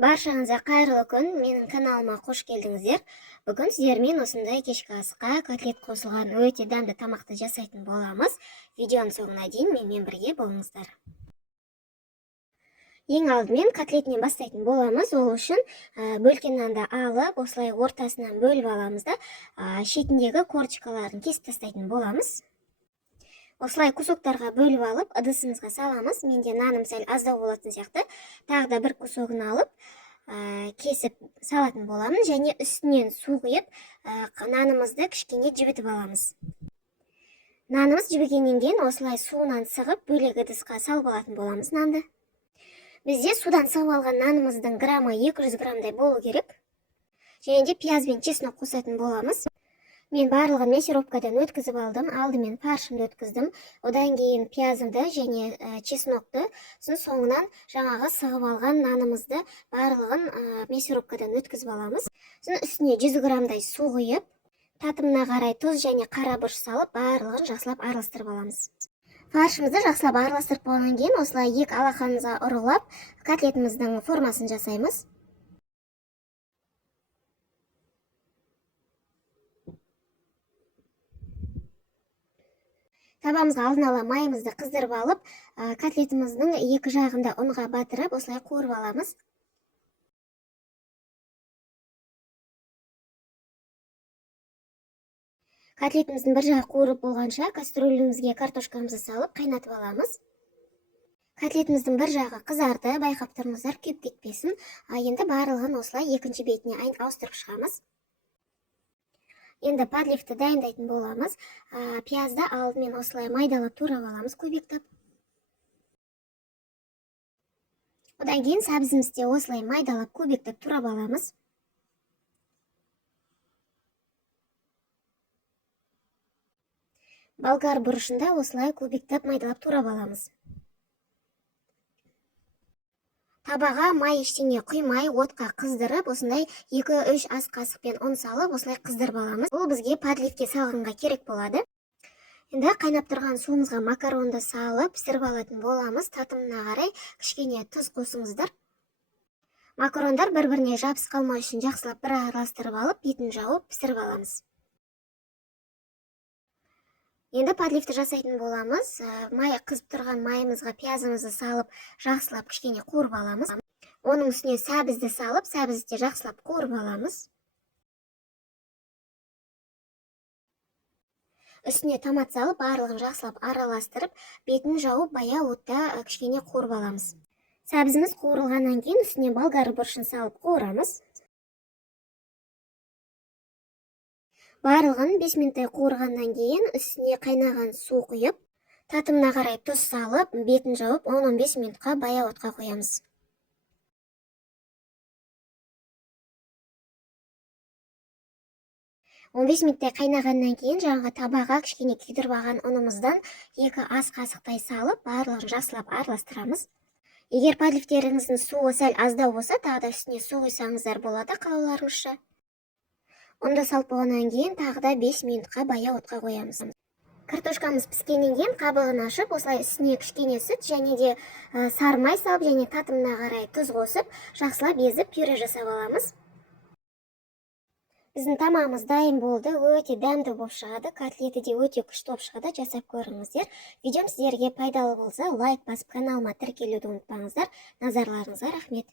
Баршаңызға қайырлы күн, менің каналыма қош келдіңіздер. Бүгін сіздермен осындай кешкі асқа котлет қосылған өте дәмді тамақты жасайтын боламыз. Видеоның соңына дейін менімен бірге болыңыздар. Ең алдымен котлетінен бастайтын боламыз. Ол үшін бөлкен нанды алып, осылай ортасынан бөліп аламыз да, шетіндегі корочкаларын кесіп тастайтын боламыз. Осылай кусоктарға бөліп алып, ыдысымызға саламыз. Менде наным сәл аздау болатын сияқты. Тағы да бір кусогын алып, кесіп салатын боламын. Және үстінен су құйып, нанымызды кішкене жібітіп аламыз. Нанымыз жібігеннен кейін осылай суынан сығып, бөлек ыдысқа салып алатын боламыз нанды. Бізде судан сығып алған нанымыздың граммы 200 граммдай болу керек. Және де пияз бен чеснок қосатын боламыз. Мен барлығын мясорубкадан өткізіп алдым. Алдымен фаршымды өткіздім. Одан кейін пиязымды және чеснокты, соңынан жаңағы сығып алған нанымызды барлығын мясорубкадан өткізіп аламыз. Үстіне 100 граммдай су құйып, татымына қарай тұз және қара бұрыш салып, барлығын жақсылап араластырып аламыз. Фаршымызды жақсылап араластырып болғаннан кейін осылай екі алақанымызға ұрылап, котлетіміздің формасын жасаймыз. Табамызға алдын ала майымызды қыздырып алып, котлетіміздің екі жағында ұнға батырып, осылай қуырып аламыз. Котлетіміздің бір жағы қуырып болғанша, кастрюлемізге картошкамызды салып, қайнатып аламыз. Котлетіміздің бір жағы қызарды, байқап тұрыңыздар, күйіп кетпесін. Енді барлығын осылай екінші бетіне ауыстырып шығамыз. Енді подливті дайындайтын боламыз. Пиязды алдымен осылай майдалап турап аламыз көбіктеп. Одан кейін сәбізімізді осылай майдалап көбіктеп турап аламыз. Болгар бұрышында осылай көбіктеп майдалап турап аламыз. Табаға май ештеңе құймай, отқа қыздырып, осындай 2-3 ас қасықпен ұн салып, осылай қыздырып аламыз. Бұл бізге подливке салғанға керек болады. Енді қайнап тұрған суымызға макаронды салып, пісіріп алатын боламыз. Татымына қарай кішкене тұз қосыңыздар. Макарондар бір-біріне жабысып қалмау үшін жақсылап бір араластырып алып, бетін жауып пісіріп аламыз. Енді подливті жасайтын боламыз. Қызып тұрған майымызға пиязымызды салып, жақсылап кішкене қуырып аламыз. Оның үстіне сәбізді салып, сәбізді жақсылап қуырып аламыз. Үстіне томат салып, барлығын жақсылап араластырып, бетін жауып, баяу отта кішкене қуырып аламыз. Сәбізіміз қуырылғаннан кейін үстіне болгар бұрышын салып қуырамыз. Барлығын 5 минуттай қуырғаннан кейін үстіне қайнаған су құйып, татымына қарай тұз салып, бетін жауып, 10-15 минутқа баяу отқа қоямыз. Он 15 минуттай қайнағаннан кейін жаңағы табаға кішкене күйдіріп алған ұнымыздан 2 ас қасықтай салып, барлығын жақсылап араластырамыз. Егер подливтеріңіздің суы сәл аздау болса, тағы да үстіне су құйсаңыздар болады, қалауларыңызша. Онда салып болғаннан кейін тағы да 5 минутқа баяу отқа қоямыз. Картошкамыз піскеннен кейін қабығын ашып, осылай үстіне кішкене сүт және де сары май салып, және татымына қарай тұз қосып, жақсылап езіп пюре жасап аламыз. Біздің тамағымыз дайын болды, өте дәмді болып шығады, котлеті де өте күшті болып шығады, жасап көріңіздер. Видеом сіздерге пайдалы болса, лайк басып каналыма тіркелуді ұмытпаңыздар. Назарларыңызға рахмет.